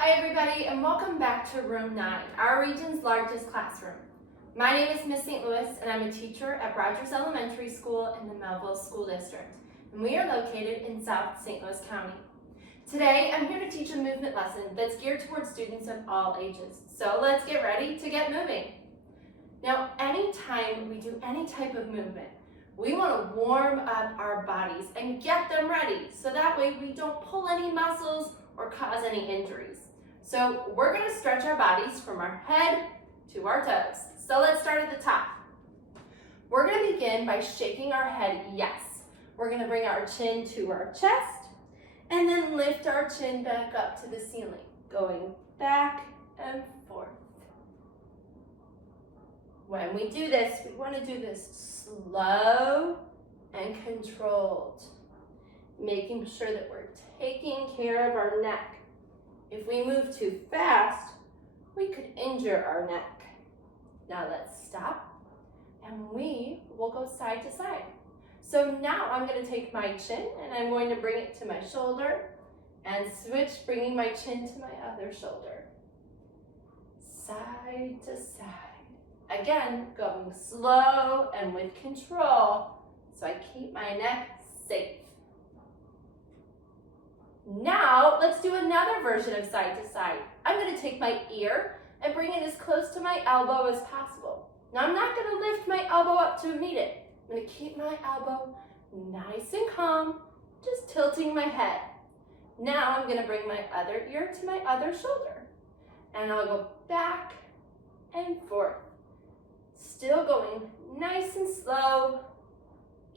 Hi everybody, and welcome back to Room 9, our region's largest classroom. My name is Miss St. Louis, and I'm a teacher at Rogers Elementary School in the Melville School District, and we are located in South St. Louis County. Today, I'm here to teach a movement lesson that's geared towards students of all ages. So let's get ready to get moving. Now, anytime we do any type of movement, we want to warm up our bodies and get them ready, so that way we don't pull any muscles or cause any injuries. So we're going to stretch our bodies from our head to our toes. So let's start at the top. We're going to begin by shaking our head yes. We're going to bring our chin to our chest and then lift our chin back up to the ceiling, going back and forth. When we do this, we want to do this slow and controlled, making sure that we're taking care of our neck. If we move too fast, we could injure our neck. Now let's stop, and we will go side to side. So now I'm going to take my chin, and I'm going to bring it to my shoulder, and switch, bringing my chin to my other shoulder. Side to side. Again, going slow and with control, so I keep my neck safe. Now, let's do another version of side to side. I'm going to take my ear and bring it as close to my elbow as possible. Now, I'm not going to lift my elbow up to meet it. I'm going to keep my elbow nice and calm, just tilting my head. Now, I'm going to bring my other ear to my other shoulder. And I'll go back and forth. Still going nice and slow,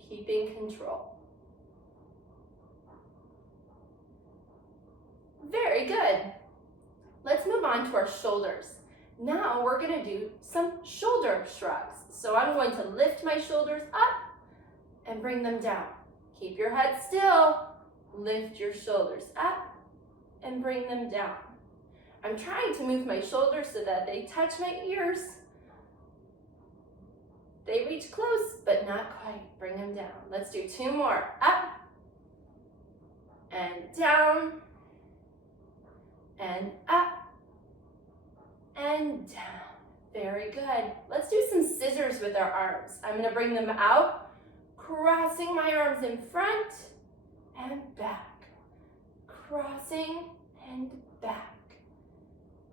keeping control. Very good. Let's move on to our shoulders. Now we're going to do some shoulder shrugs. So I'm going to lift my shoulders up and bring them down. Keep your head still. Lift your shoulders up and bring them down. I'm trying to move my shoulders so that they touch my ears. They reach close, but not quite. Bring them down. Let's do two more. Up and down. And up and down. Very good. Let's do some scissors with our arms. I'm going to bring them out, crossing my arms in front and back. Crossing and back.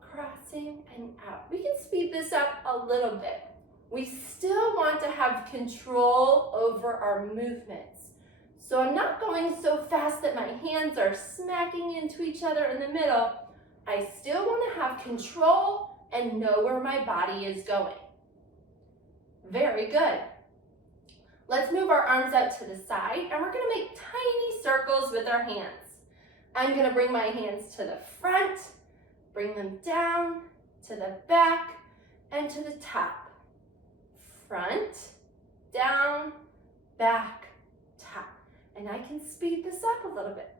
Crossing and out. We can speed this up a little bit. We still want to have control over our movements. So I'm not going so fast that my hands are smacking into each other in the middle. I still want to have control and know where my body is going. Very good. Let's move our arms out to the side, and we're going to make tiny circles with our hands. I'm going to bring my hands to the front, bring them down, to the back, and to the top. Front, down, back, top. And I can speed this up a little bit.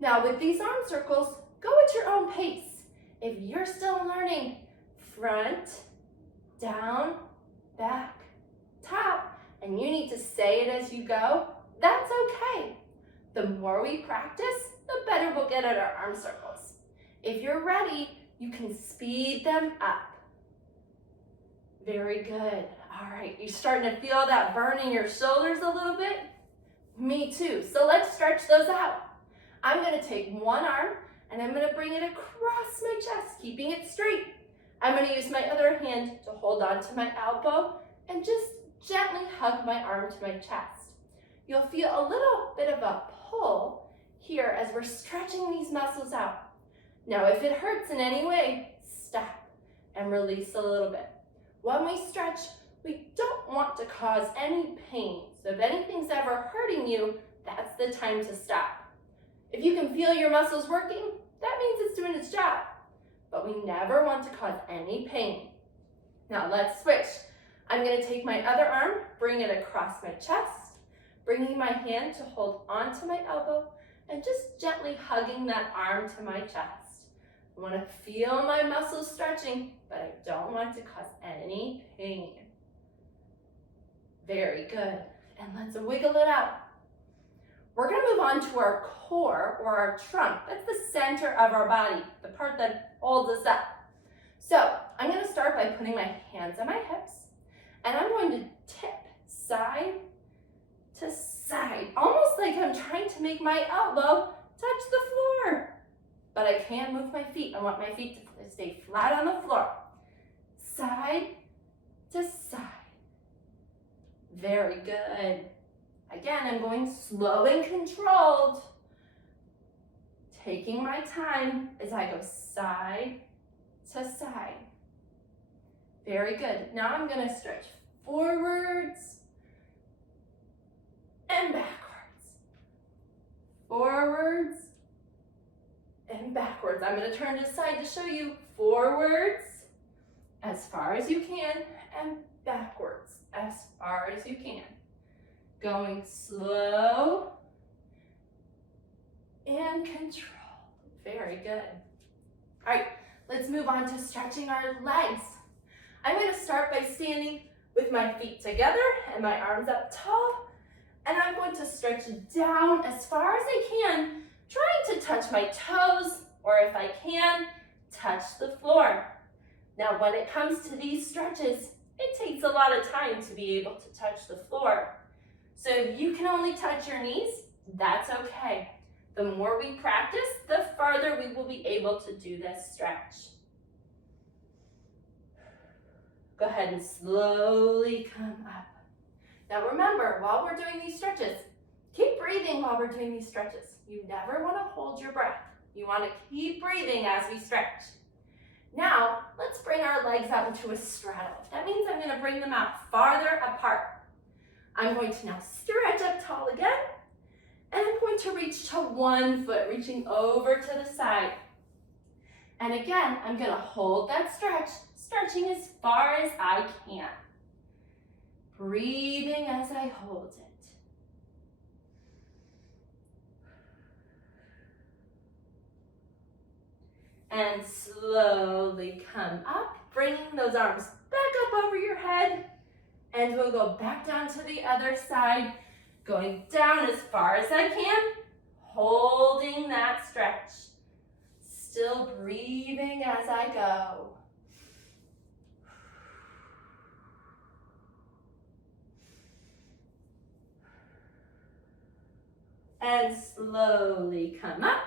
Now with these arm circles, go at your own pace. If you're still learning front, down, back, top, and you need to say it as you go, that's okay. The more we practice, the better we'll get at our arm circles. If you're ready, you can speed them up. Very good. All right, you're starting to feel that burn in your shoulders a little bit? Me too. So let's stretch those out. I'm going to take one arm and I'm going to bring it across my chest, keeping it straight. I'm going to use my other hand to hold on to my elbow and just gently hug my arm to my chest. You'll feel a little bit of a pull here as we're stretching these muscles out. Now, if it hurts in any way, stop and release a little bit. When we stretch, we don't want to cause any pain. So if anything's ever hurting you, that's the time to stop. If you can feel your muscles working, that means it's doing its job. But we never want to cause any pain. Now let's switch. I'm going to take my other arm, bring it across my chest, bringing my hand to hold onto my elbow, and just gently hugging that arm to my chest. I want to feel my muscles stretching, but I don't want to cause any pain. Very good. And let's wiggle it out. we're gonna move on to our core or our trunk. That's the center of our body, the part that holds us up. So I'm gonna start by putting my hands on my hips, and I'm going to tip side to side, almost like I'm trying to make my elbow touch the floor. But I can't move my feet. I want my feet to stay flat on the floor. Side to side. Very good. Again, I'm going slow and controlled. Taking my time as I go side to side. Very good. Now I'm going to stretch forwards and backwards. Forwards and backwards. I'm going to turn to the side to show you forwards as far as you can and backwards as far as you can. Going slow and controlled. Very good. All right, let's move on to stretching our legs. I'm going to start by standing with my feet together and my arms up tall, and I'm going to stretch down as far as I can, trying to touch my toes, or if I can, touch the floor. Now, when it comes to these stretches, it takes a lot of time to be able to touch the floor. So if you can only touch your knees, that's okay. The more we practice, the farther we will be able to do this stretch. Go ahead and slowly come up. Now remember, while we're doing these stretches, keep breathing while we're doing these stretches. You never want to hold your breath. You want to keep breathing as we stretch. Now, let's bring our legs out into a straddle. That means I'm going to bring them out farther apart. I'm going to now stretch up tall again, and I'm going to reach to one foot, reaching over to the side. And again, I'm going to hold that stretch, stretching as far as I can. Breathing as I hold it. And slowly come up, bringing those arms back up over your head. And we'll go back down to the other side, going down as far as I can, holding that stretch. Still breathing as I go. And slowly come up.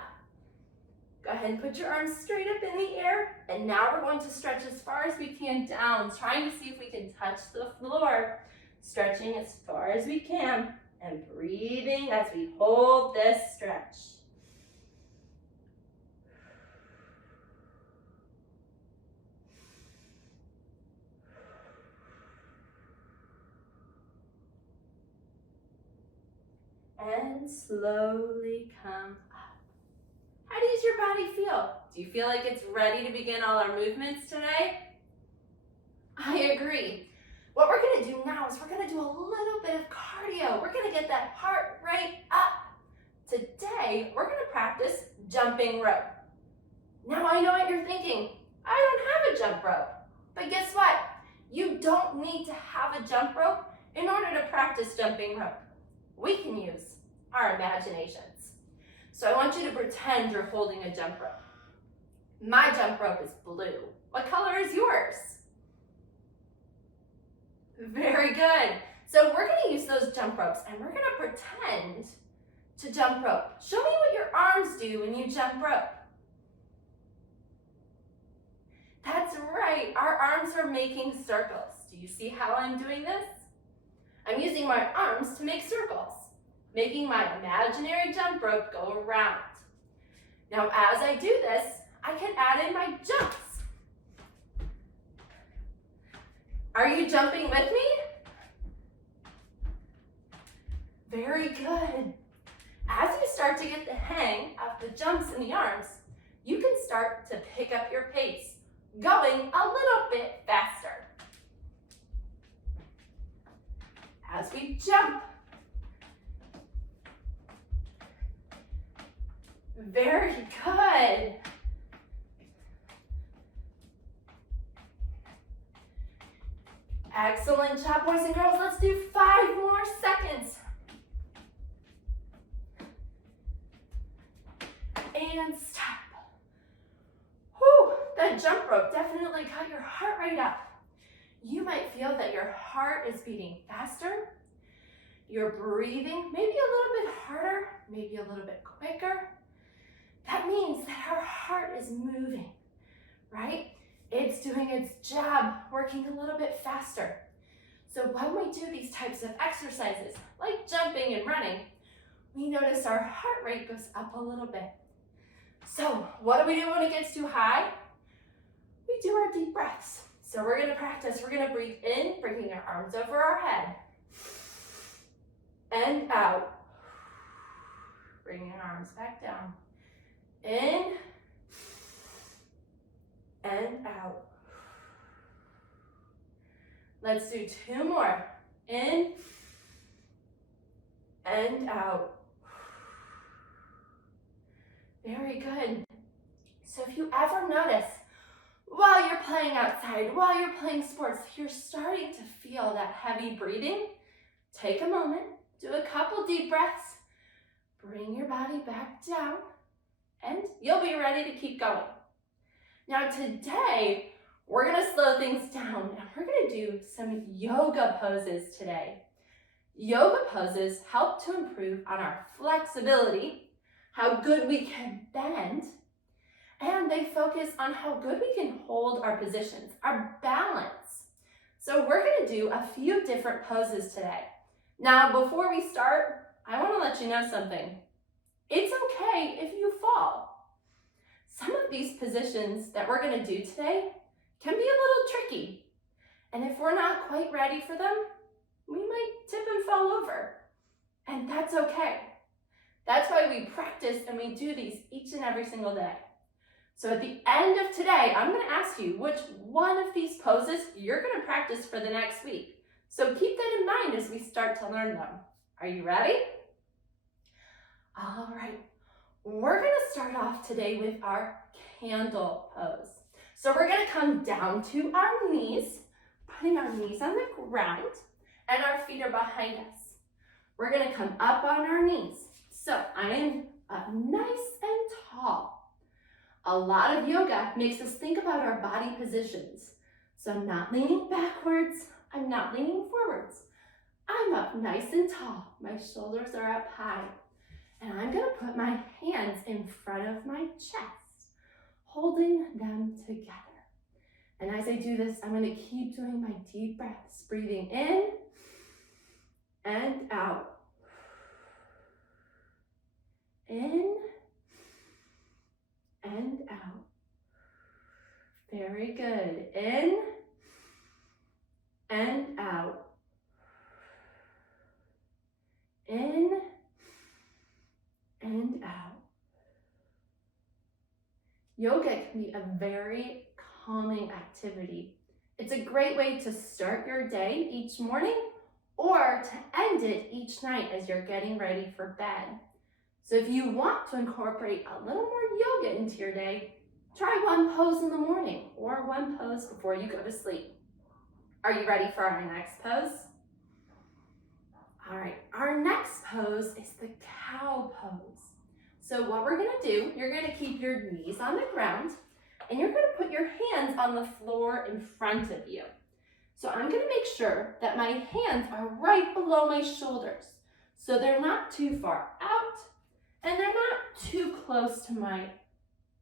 Go ahead and put your arms straight up in the air. And now we're going to stretch as far as we can down, trying to see if we can touch the floor. Stretching as far as we can and breathing as we hold this stretch. And slowly come up. How does your body feel? Do you feel like it's ready to begin all our movements today? I agree. What we're going to do now is we're going to do a little bit of cardio. We're going to get that heart rate up. Today, we're going to practice jumping rope. Now, I know what you're thinking. I don't have a jump rope. But guess what? You don't need to have a jump rope in order to practice jumping rope. We can use our imaginations. So I want you to pretend you're holding a jump rope. My jump rope is blue. What color is yours? Very good. So we're going to use those jump ropes and we're going to pretend to jump rope. Show me what your arms do when you jump rope. That's right. Our arms are making circles. Do you see how I'm doing this? I'm using my arms to make circles, making my imaginary jump rope go around. Now, as I do this, I can add in my jumps. Are you jumping with me? Very good. As you start to get the hang of the jumps in the arms, you can start to pick up your pace, going a little bit faster. As we jump. Very good. Excellent job, boys and girls. Let's do 5 more seconds. and stop. Whew, that jump rope definitely got your heart rate up. You might feel that your heart is beating faster. You're breathing maybe a little bit harder, maybe a little bit quicker. That means that our heart is moving, right? It's doing its job, working a little bit faster. So when we do these types of exercises, like jumping and running, we notice our heart rate goes up a little bit. So what do we do when it gets too high? We do our deep breaths. So we're gonna practice. We're gonna breathe in, bringing our arms over our head. And out. Bringing our arms back down. In and out. Let's do 2 more. In and out. Very good. So if you ever notice, while you're playing outside, while you're playing sports, you're starting to feel that heavy breathing, take a moment, do a couple deep breaths, bring your body back down, and you'll be ready to keep going. Now today, we're gonna slow things down and we're gonna do some yoga poses today. Yoga poses help to improve on our flexibility, how good we can bend, and they focus on how good we can hold our positions, our balance. So we're gonna do a few different poses today. Now, before we start, I wanna let you know something. It's okay if you fall. Some of these positions that we're gonna do today can be a little tricky. And if we're not quite ready for them, we might tip and fall over. And that's okay. That's why we practice and we do these each and every single day. So at the end of today, I'm gonna ask you which one of these poses you're gonna practice for the next week. So keep that in mind as we start to learn them. Are you ready? All right, we're gonna start off today with our candle pose. So we're gonna come down to our knees, putting our knees on the ground, and our feet are behind us. We're gonna come up on our knees. So I am up nice and tall. A lot of yoga makes us think about our body positions. So I'm not leaning backwards, I'm not leaning forwards. I'm up nice and tall. My shoulders are up high. And I'm gonna put my hands in front of my chest, holding them together. And as I do this, I'm gonna keep doing my deep breaths, breathing in and out. In and out. Very good. In and out. In and out. Yoga can be a very calming activity. It's a great way to start your day each morning or to end it each night as you're getting ready for bed. So if you want to incorporate a little more yoga into your day, try one pose in the morning or one pose before you go to sleep. Are you ready for our next pose? All right, our next pose is the cow pose. So what we're gonna do, you're gonna keep your knees on the ground and you're gonna put your hands on the floor in front of you. So I'm gonna make sure that my hands are right below my shoulders. So they're not too far out and they're not too close to my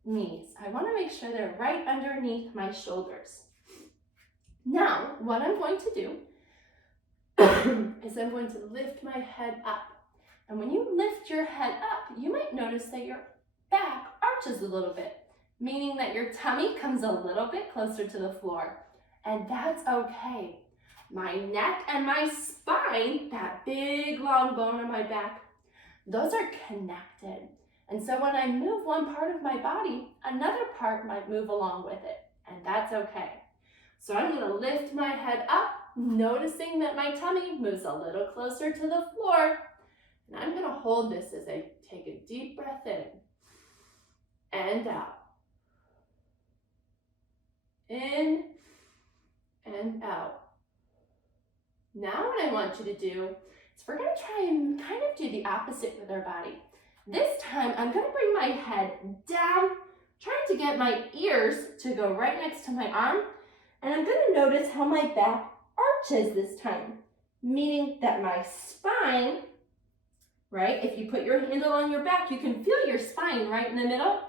knees. I wanna make sure they're right underneath my shoulders. Now, what I'm going to do is I'm going to lift my head up. And when you lift your head up, you might notice that your back arches a little bit, meaning that your tummy comes a little bit closer to the floor. And that's okay. My neck and my spine, that big long bone in my back, those are connected. And so when I move one part of my body, another part might move along with it. And that's okay. So I'm gonna lift my head up, noticing that my tummy moves a little closer to the floor. And I'm gonna hold this as I take a deep breath in and out. In and out. Now what I want you to do is we're gonna try and kind of do the opposite with our body. This time, I'm gonna bring my head down, trying to get my ears to go right next to my arm, and I'm gonna notice how my back arches this time, meaning that my spine, right, if you put your handle on your back, you can feel your spine right in the middle.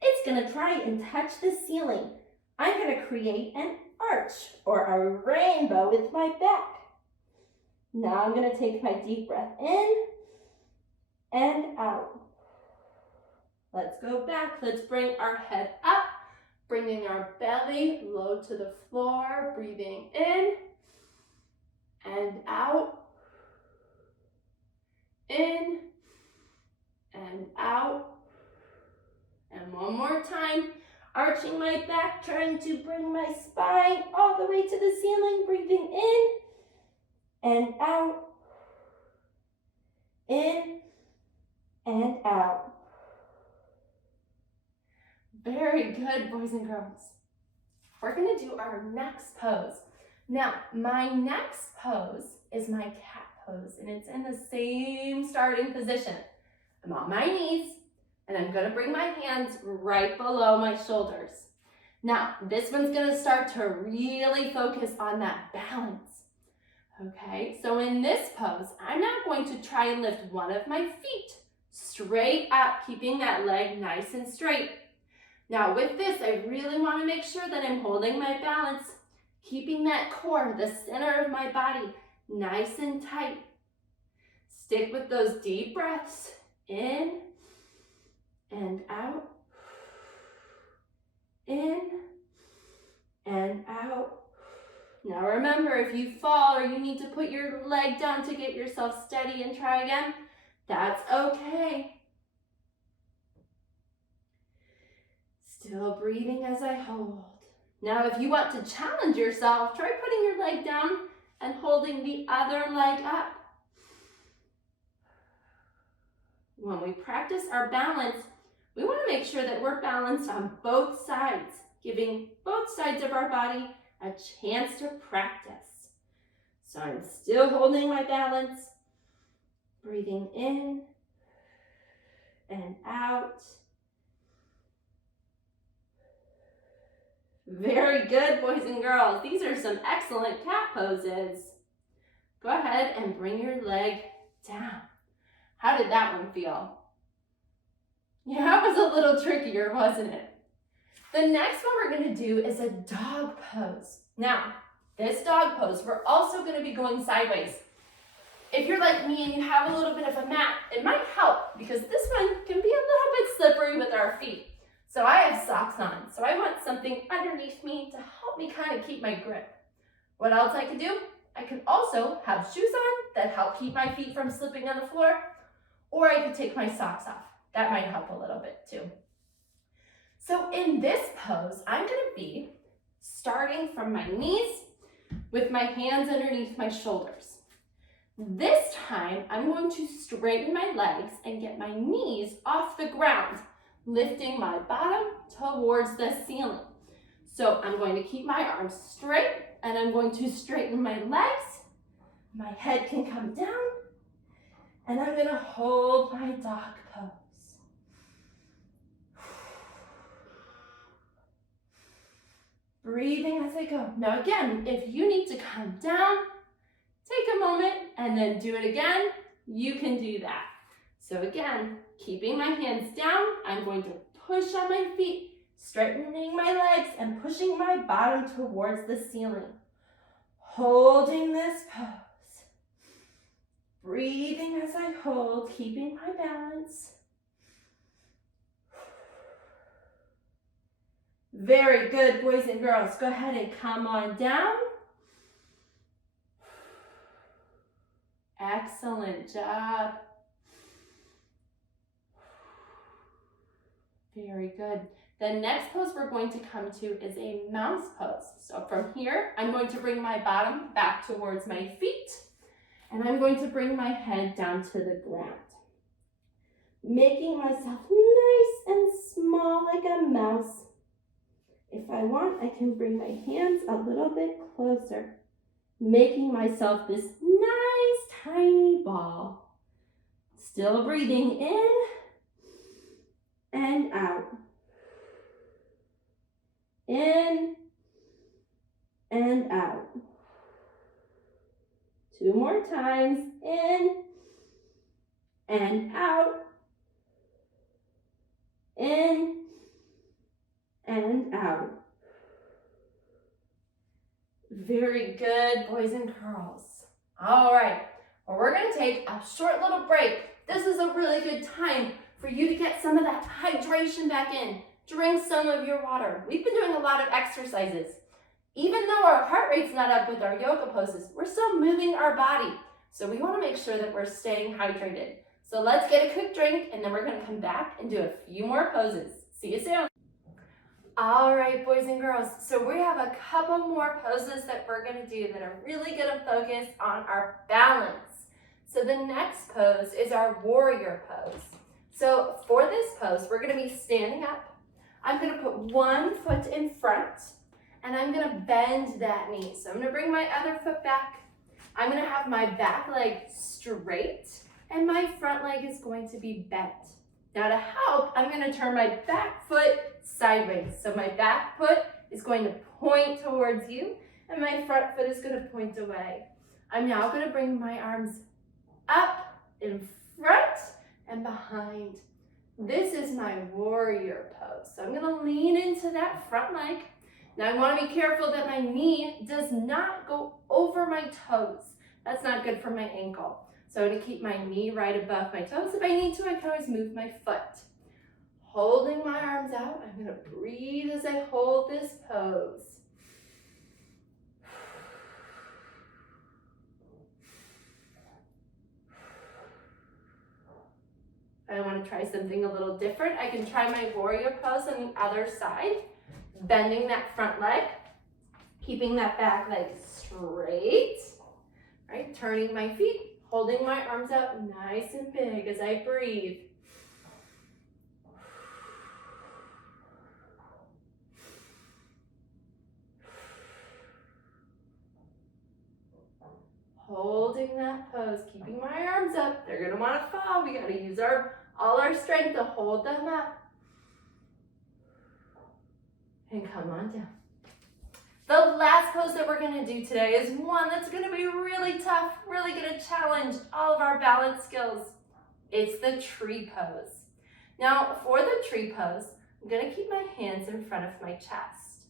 It's gonna try and touch the ceiling. I'm gonna create an arch or a rainbow with my back. Now I'm gonna take my deep breath in and out. Let's go back. Let's bring our head up, bringing our belly low to the floor, breathing in and out, in and out. And one more time, arching my back, trying to bring my spine all the way to the ceiling, breathing in and out, in and out. Very good, boys and girls. We're gonna do our next pose. Now, my next pose is my cat pose, and it's in the same starting position. I'm on my knees, and I'm gonna bring my hands right below my shoulders. Now, this one's gonna start to really focus on that balance. Okay, so in this pose, I'm now going to try and lift one of my feet straight up, keeping that leg nice and straight. Now with this, I really want to make sure that I'm holding my balance, keeping that core, the center of my body, nice and tight. Stick with those deep breaths, in and out, in and out. Now remember, if you fall or you need to put your leg down to get yourself steady and try again, that's okay. Still breathing as I hold. Now if you want to challenge yourself, try putting your leg down and holding the other leg up. When we practice our balance, we want to make sure that we're balanced on both sides, giving both sides of our body a chance to practice. So I'm still holding my balance, breathing in and out. Very good, boys and girls. These are some excellent cat poses. Go ahead and bring your leg down. How did that one feel? Yeah, that was a little trickier, wasn't it? The next one we're going to do is a dog pose. Now, this dog pose, we're also going to be going sideways. If you're like me and you have a little bit of a mat, it might help because this one can be a little bit slippery with our feet. So I have socks on, so I want something underneath me to help me kind of keep my grip. What else I can do? I can also have shoes on that help keep my feet from slipping on the floor, or I could take my socks off. That might help a little bit too. So in this pose, I'm gonna be starting from my knees with my hands underneath my shoulders. This time, I'm going to straighten my legs and get my knees off the ground, lifting my bottom towards the ceiling. So I'm going to keep my arms straight and I'm going to straighten my legs. My head can come down and I'm going to hold my dog pose. Breathing as I go. Now again, if you need to come down, take a moment and then do it again. You can do that. So again, keeping my hands down, I'm going to push on my feet, straightening my legs and pushing my bottom towards the ceiling. Holding this pose. Breathing as I hold, keeping my balance. Very good, boys and girls. Go ahead and come on down. Excellent job. Very good. The next pose we're going to come to is a mouse pose. So from here, I'm going to bring my bottom back towards my feet, and I'm going to bring my head down to the ground, making myself nice and small like a mouse. If I want, I can bring my hands a little bit closer, making myself this nice tiny ball. Still breathing in and out. In and out. 2 more times. In and out. In and out. Very good, boys and girls. All right, well, we're gonna take a short little break. This is a really good time for you to get some of that hydration back in. Drink some of your water. We've been doing a lot of exercises. Even though our heart rate's not up with our yoga poses, we're still moving our body. So we wanna make sure that we're staying hydrated. So let's get a quick drink and then we're gonna come back and do a few more poses. See you soon. All right, boys and girls, so we have a couple more poses that we're gonna do that are really gonna focus on our balance. So the next pose is our warrior pose. So for this pose, we're gonna be standing up. I'm gonna put one foot in front and I'm gonna bend that knee. So I'm gonna bring my other foot back. I'm gonna have my back leg straight and my front leg is going to be bent. Now to help, I'm gonna turn my back foot sideways. So my back foot is going to point towards you and my front foot is gonna point away. I'm now gonna bring my arms up in front and behind. This is my warrior pose. So I'm gonna lean into that front leg. Now I wanna be careful that my knee does not go over my toes. That's not good for my ankle. So I'm gonna keep my knee right above my toes. If I need to, I can always move my foot. Holding my arms out, I'm gonna breathe as I hold this pose. I wanna try something a little different. I can try my warrior pose on the other side, bending that front leg, keeping that back leg straight, right? Turning my feet, holding my arms out nice and big as I breathe. Holding that pose, keeping my arms up. They're gonna wanna fall. We gotta use all our strength to hold them up. And come on down. The last pose that we're gonna do today is one that's gonna be really tough, really gonna challenge all of our balance skills. It's the tree pose. Now, for the tree pose, I'm gonna keep my hands in front of my chest.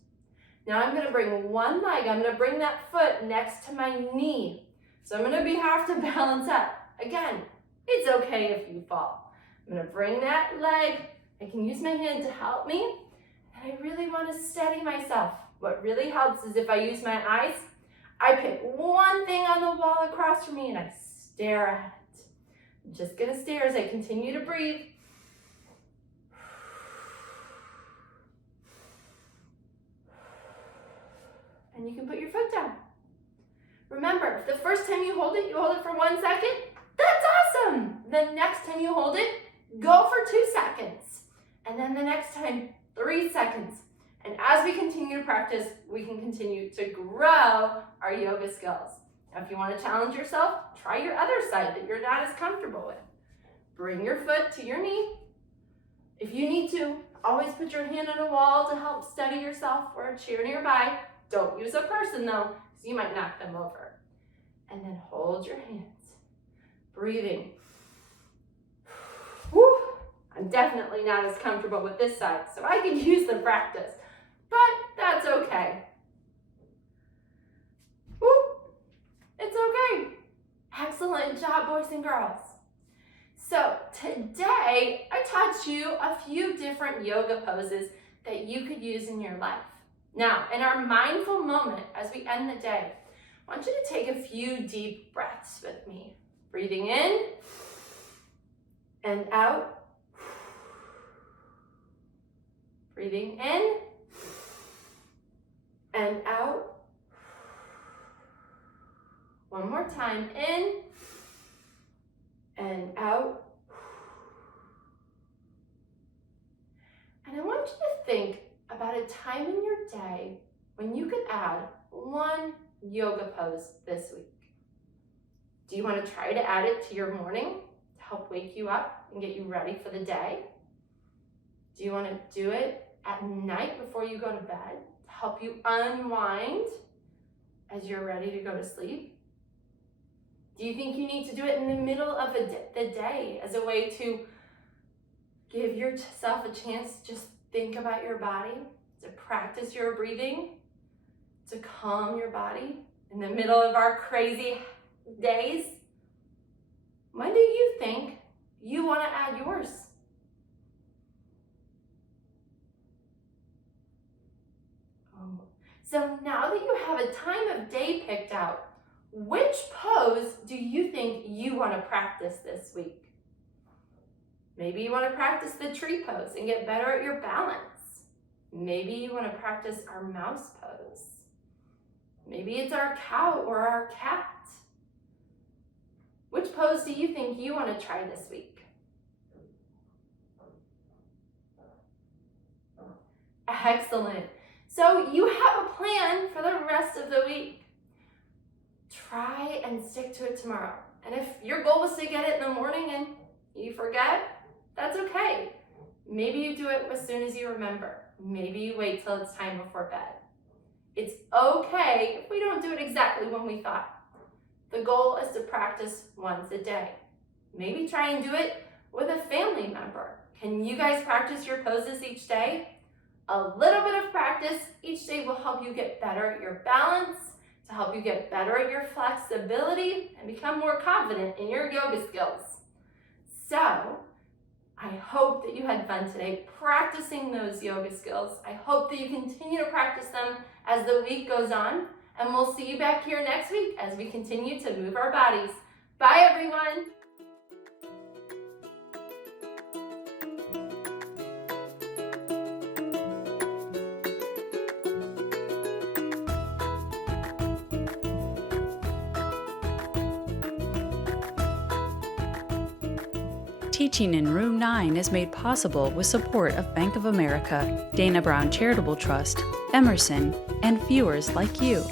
Now I'm gonna bring one leg, I'm gonna bring that foot next to my knee. So I'm gonna have to balance up. Again, it's okay if you fall. I'm gonna bring that leg. I can use my hand to help me. And I really wanna steady myself. What really helps is if I use my eyes, I pick one thing on the wall across from me and I stare at it. I'm just gonna stare as I continue to breathe. And you can put your foot down. Remember, the first time you hold it for 1 second. That's awesome. The next time you hold it, go for 2 seconds. And then the next time, 3 seconds. And as we continue to practice, we can continue to grow our yoga skills. Now, if you want to challenge yourself, try your other side that you're not as comfortable with. Bring your foot to your knee. If you need to, always put your hand on a wall to help steady yourself or a chair nearby. Don't use a person though, because you might knock them over. And then hold your hands. Breathing. Whew. I'm definitely not as comfortable with this side, so I can use the practice, but that's okay. Whew. It's okay. Excellent job, boys and girls. So today, I taught you a few different yoga poses that you could use in your life. Now, in our mindful moment, as we end the day, I want you to take a few deep breaths with me. Breathing in and out. Breathing in and out. One more time, in and out. And I want you to think about a time in your day when you could add one yoga pose this week. Do you want to try to add it to your morning to help wake you up and get you ready for the day? Do you want to do it at night before you go to bed to help you unwind as you're ready to go to sleep? Do you think you need to do it in the middle of the day as a way to give yourself a chance to just think about your body, to practice your breathing, to calm your body in the middle of our crazy days? When do you think you want to add yours? So now that you have a time of day picked out, which pose do you think you want to practice this week? Maybe you want to practice the tree pose and get better at your balance. Maybe you want to practice our mouse pose. Maybe it's our cow or our cat. Which pose do you think you want to try this week? Excellent. So you have a plan for the rest of the week. Try and stick to it tomorrow. And if your goal was to get it in the morning and you forget, that's okay. Maybe you do it as soon as you remember. Maybe you wait till it's time before bed. It's okay if we don't do it exactly when we thought. The goal is to practice once a day. Maybe try and do it with a family member. Can you guys practice your poses each day? A little bit of practice each day will help you get better at your balance, to help you get better at your flexibility, and become more confident in your yoga skills. So, I hope that you had fun today practicing those yoga skills. I hope that you continue to practice them as the week goes on, and we'll see you back here next week as we continue to move our bodies. Bye, everyone. Teaching in Room 9 is made possible with support of Bank of America, Dana Brown Charitable Trust, Emerson, and viewers like you.